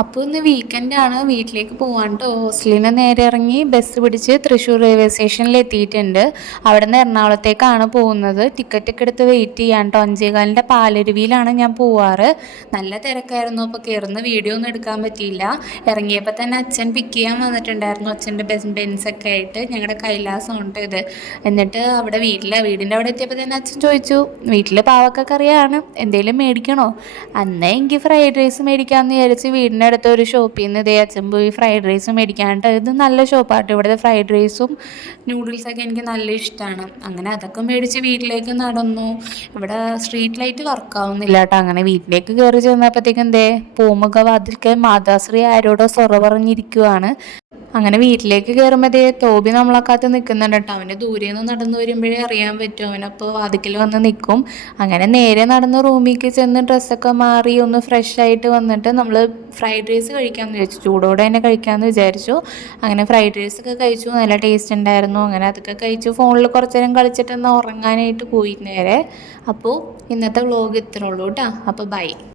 അപ്പോൾ ഇന്ന് വീക്കെൻഡാണ്, വീട്ടിലേക്ക് പോവാൻ കേട്ടോ. ഹോസ്റ്റലിൽ നിന്ന് നേരെ ഇറങ്ങി ബസ് പിടിച്ച് തൃശ്ശൂർ റെയിൽവേ സ്റ്റേഷനിൽ എത്തിയിട്ടുണ്ട്. അവിടെ നിന്ന് എറണാകുളത്തേക്കാണ് പോകുന്നത്. ടിക്കറ്റൊക്കെ എടുത്ത് വെയിറ്റ് ചെയ്യാൻ കേട്ടോ. 5:15 പാലരുവിയിലാണ് ഞാൻ പോവാറ്. നല്ല തിരക്കായിരുന്നു, അപ്പോൾ കയറുന്ന വീഡിയോ ഒന്നും എടുക്കാൻ പറ്റിയില്ല. ഇറങ്ങിയപ്പോൾ തന്നെ അച്ഛൻ പിക്ക് ചെയ്യാൻ വന്നിട്ടുണ്ടായിരുന്നു. അച്ഛൻ്റെ ബെൻസൊക്കെ ആയിട്ട് ഞങ്ങളുടെ കൈലാസമുണ്ട് ഇത്. എന്നിട്ട് അവിടെ വീടിൻ്റെ അവിടെ എത്തിയപ്പോൾ തന്നെ അച്ഛൻ ചോദിച്ചു, വീട്ടിൽ പാവക്ക കറിയാണ്, എന്തെങ്കിലും മേടിക്കണോ? അന്നേ എനിക്ക് ഫ്രൈഡ് റൈസ് മേടിക്കാമെന്ന് വിചാരിച്ച് വീടിൻ്റെ അടുത്ത ഒരു ഷോപ്പിൽ നിന്ന് ഇതേ അച്ഛൻ പോയി ഫ്രൈഡ് റൈസ് മേടിക്കാനായിട്ട്. ഇത് നല്ല ഷോപ്പാട്ടോ, ഇവിടുത്തെ ഫ്രൈഡ് റൈസും നൂഡിൽസൊക്കെ എനിക്ക് നല്ല ഇഷ്ടമാണ്. അങ്ങനെ അതൊക്കെ മേടിച്ച് വീട്ടിലേക്ക് നടന്നു. ഇവിടെ സ്ട്രീറ്റ് ലൈറ്റ് വർക്കാവുന്നില്ല കേട്ടോ. അങ്ങനെ വീട്ടിലേക്ക് കയറി ചെന്നപ്പോഴത്തേക്കും എന്തേ പൂമുഖ വാതിൽക്ക് മാതാശ്രീ ആരോടോ സൊറ പറഞ്ഞിരിക്കുവാണ്. അങ്ങനെ വീട്ടിലേക്ക് കയറുമ്പോഴത്തേ തോബി നമ്മളെ കാത്ത് നിൽക്കുന്നുണ്ട് കേട്ടോ. അവന് ദൂരെ നിന്ന് നടന്നു വരുമ്പോഴേ അറിയാൻ പറ്റും, അവനപ്പോൾ വാതിക്കൽ വന്ന് നിൽക്കും. അങ്ങനെ നേരെ നടന്ന് റൂമിലേക്ക് ചെന്ന് ഡ്രസ്സൊക്കെ മാറി ഒന്ന് ഫ്രഷ് ആയിട്ട് വന്നിട്ട് നമ്മൾ ഫ്രൈഡ് റൈസ് കഴിക്കാമെന്ന് വിചാരിച്ചു. ചൂടോടെ തന്നെ കഴിക്കാമെന്ന് വിചാരിച്ചു. അങ്ങനെ ഫ്രൈഡ് റൈസൊക്കെ കഴിച്ചു, നല്ല ടേസ്റ്റ് ഉണ്ടായിരുന്നു. അങ്ങനെ അതൊക്കെ കഴിച്ചു ഫോണിൽ കുറച്ച് നേരം കളിച്ചിട്ട് ഉറങ്ങാനായിട്ട് പോയി നേരെ. അപ്പോൾ ഇന്നത്തെ വ്ളോഗ് ഇത്രേ ഉള്ളൂ കേട്ടോ. അപ്പോൾ ബൈ.